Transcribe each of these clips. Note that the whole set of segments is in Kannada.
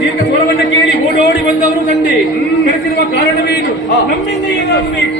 ದೀರ್ಘ ಸ್ವರವನ್ನು ಕೇಳಿ ಓಡೋಡಿ ಬಂದವರು ತಂದೆ ಕರೆಸಿರುವ ಕಾರಣವೇನು? ನಮ್ಮಿಂದ ಏನಾಗಬೇಕು?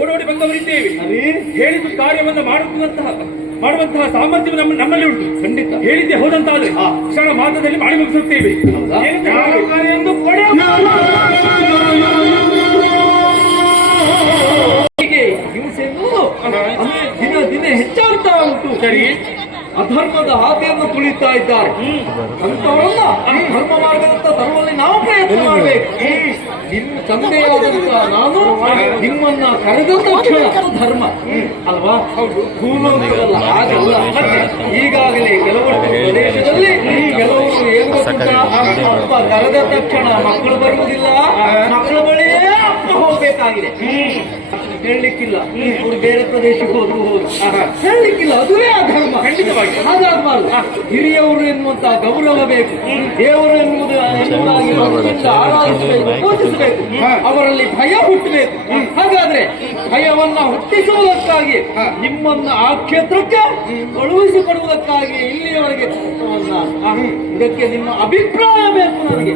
ಓಡೋಡಿ ಬಂದವರಿದ್ದೇವೆ. ಹೇಳಿದ ಕಾರ್ಯವನ್ನು ಮಾಡುವಂತಹ ಸಾಮರ್ಥ್ಯ ನಮ್ಮಲ್ಲಿ ಉಂಟು. ಖಂಡಿತ ಹೇಳಿದ್ದೆ ಹೋದಂತಾದ್ರೆ ಕ್ಷಣ ಮಾತ್ರದಲ್ಲಿ ಮಾಡಿ ಮುಗಿಸುತ್ತೇವೆ. ಹೀಗೆ ಹಿಂಸೆಯನ್ನು ದಿನ ದಿನ ಹೆಚ್ಚಾಗ್ತಾ ಉಂಟು. ಸರಿ, ಅಧರ್ಮದ ಹಾದಿಯನ್ನು ತುಳಿತಾ ಇದ್ದಾರೆ. ಅಂತವರನ್ನ ಧರ್ಮ ಮಾರ್ಗದತ್ತ ತರುವಲ್ಲಿ ನಾವು ಪ್ರಯತ್ನ ಮಾಡಬೇಕು. ನಿನ್ನ ತಂದೆಯಾದಂತಹ ನಾನು ನಿಮ್ಮನ್ನ ಕರೆದ ತಕ್ಷಣ ಧರ್ಮ ಅಲ್ವಾ? ಭೂಲೋಕದಲ್ಲ ಹಾಗಲ್ಲ. ಈಗಾಗಲೇ ಕೆಲವಷ್ಟು ಪ್ರದೇಶದಲ್ಲಿ ಕೆಲವರು ಏನು ಗೊತ್ತಾ, ಅಪ್ಪ ಕರೆದ ತಕ್ಷಣ ಮಕ್ಕಳು ಬರುವುದಿಲ್ಲ, ಮಕ್ಕಳ ಬಳಿಯೇ ಅಪ್ಪ ಹೋಗ್ಬೇಕಾಗಿದೆ. ಹೇಳಲಿಕ್ಕಿಲ್ಲ, ಅವ್ರು ಬೇರೆ ಪ್ರದೇಶಕ್ಕೆ ಹೋದ್ರು ಹೇಳಲಿಕ್ಕಿಲ್ಲ, ಅದುವೇ ಅಧರ್ಮ. ಖಂಡಿತವಾಗಿ ಹಾಗಾಗಬಾರ್ದು. ಹಿರಿಯವರು ಎನ್ನುವಂತ ಗೌರವ ಬೇಕು. ದೇವರು ಎನ್ನುವುದಾಗಿ ಆರಾಧಿಸಬೇಕು, ಪೂಜಿಸಬೇಕು. ಅವರಲ್ಲಿ ಭಯ ಹುಟ್ಟಬೇಕು. ಹಾಗಾದ್ರೆ ಭಯವನ್ನ ಹುಟ್ಟಿಸುವುದಕ್ಕಾಗಿ ನಿಮ್ಮನ್ನ ಆ ಕ್ಷೇತ್ರಕ್ಕೆ ಕಳುಹಿಸಿಕೊಡುವುದಕ್ಕಾಗಿ ಇಲ್ಲಿಯವರೆಗೆ ಇದಕ್ಕೆ ನಿಮ್ಮ ಅಭಿಪ್ರಾಯ ಬೇಕು ನನಗೆ.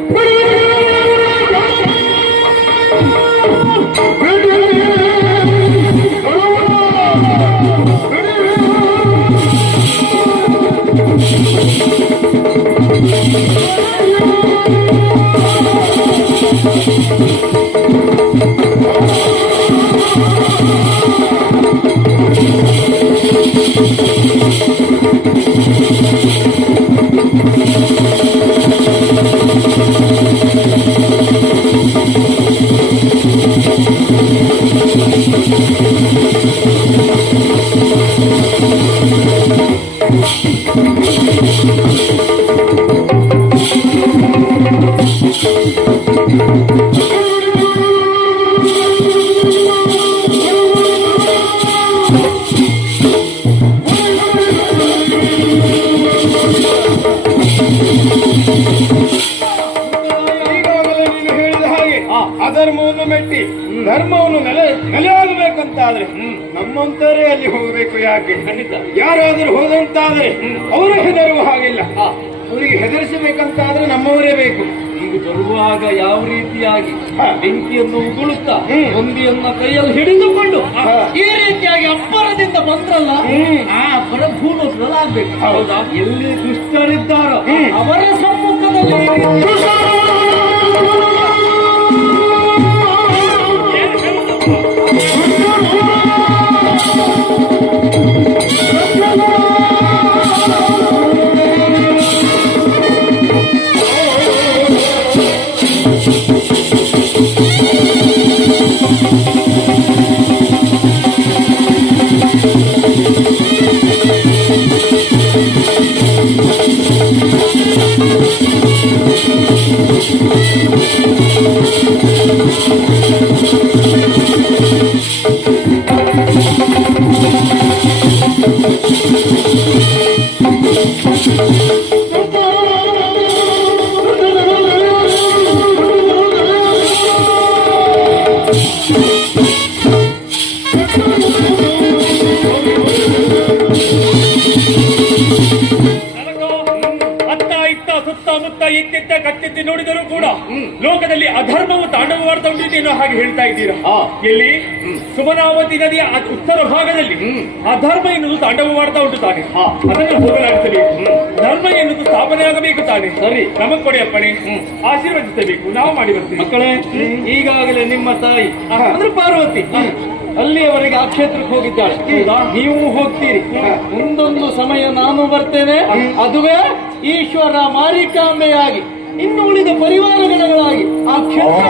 ಅಧರ್ಮವನ್ನು ಮೆಟ್ಟಿ ಧರ್ಮವನ್ನು ನೆಲೆಯಾಗಬೇಕಂತಾದ್ರೆ ನಮ್ಮಂತರೇ ಅಲ್ಲಿ ಹೋಗಬೇಕು. ಯಾಕೆ? ಯಾರಾದರೂ ಹೋದಂತಾದ್ರೆ ಅವರು ಹೆದರುವ ಹಾಗಿಲ್ಲ. ಅವರಿಗೆ ಹೆದರಿಸಬೇಕಂತಾದ್ರೆ ನಮ್ಮವರೇ ಬೇಕು. ಈಗ ಬರುವಾಗ ಯಾವ ರೀತಿಯಾಗಿ ಬೆಂಕಿಯನ್ನು ಉಗುಳುತ್ತಾ ಹೊಂದಿಯನ್ನ ಕೈಯಲ್ಲಿ ಹಿಡಿದುಕೊಂಡು ಈ ರೀತಿಯಾಗಿ ಅಪ್ಪರದಿಂದ ಬಂದ್ರಲ್ಲ, ಆ ಅಪ್ಪರ ಭೂಲೋಕದಲ್ಲಿ ಆಗ್ಬೇಕು. ಹೌದಾ? ಎಲ್ಲಿ ದುಷ್ಟರಿದ್ದಾರೋ ಅವರ ಸಮ್ಮುಖದಲ್ಲಿ ಸುತ್ತಮುತ್ತ ಇತ್ತಿತ್ತ ಕತ್ತಿತ್ತಿ ನೋಡಿದರೂ ಕೂಡ ಲೋಕದಲ್ಲಿ ಅಧರ್ಮವು ತಾಂಡವವಾಡ್ತಾ ಉಂಟಿದ್ದೇನೋ ಹಾಗೆ ಹೇಳ್ತಾ ಇದ್ದೀರಾ? ಎಲ್ಲಿ ಸುಮನಾವತಿ ನದಿಯ ಉತ್ತರ ಭಾಗದಲ್ಲಿ ಅಧರ್ಮ ಎನ್ನುವುದು ತಾಂಡವವಾಡ್ತಾ ಉಂಟು ತಾನೆ. ಅದನ್ನು ಹೋಗಲಾಡಿಸಬೇಕು. ಧರ್ಮ ಎನ್ನುವುದು ಸ್ಥಾಪನೆ ಆಗಬೇಕು ತಾನೆ. ಸರಿ, ನಮಗ್ ಕೊಡಿ ಅಪ್ಪಣೆ, ಆಶೀರ್ವದಿಸಬೇಕು. ನಾವು ಮಾಡಿ ಬರ್ತೀವಿ. ಮಕ್ಕಳೇ, ಈಗಾಗಲೇ ನಿಮ್ಮ ತಾಯಿ ಅಂದ್ರೆ ಪಾರ್ವತಿ ಅಲ್ಲಿಯವರೆಗೆ ಆ ಕ್ಷೇತ್ರಕ್ಕೆ ಹೋಗಿದ್ದಾಳೆ. ನೀವು ಹೋಗ್ತೀರಿ. ಮುಂದೊಂದು ಸಮಯ ನಾನು ಬರ್ತೇನೆ, ಅದುವೇ ಈಶ್ವರ ಮಾರಿಕಾಂಬೆಯಾಗಿ ಇನ್ನು ಉಳಿದ ಪರಿವಾರಗಣಗಳಾಗಿ ಆ ಕ್ಷೇತ್ರ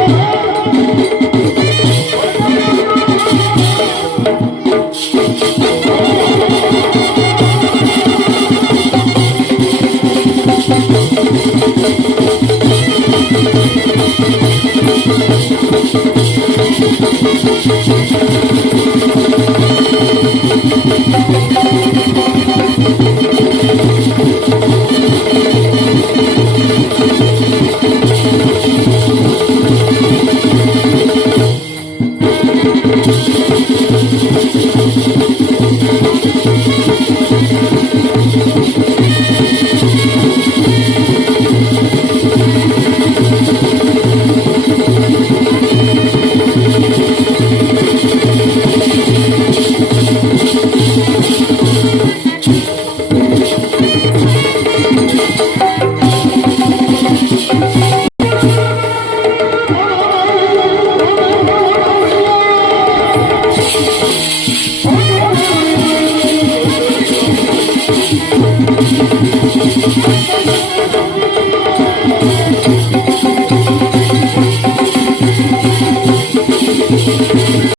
Oh,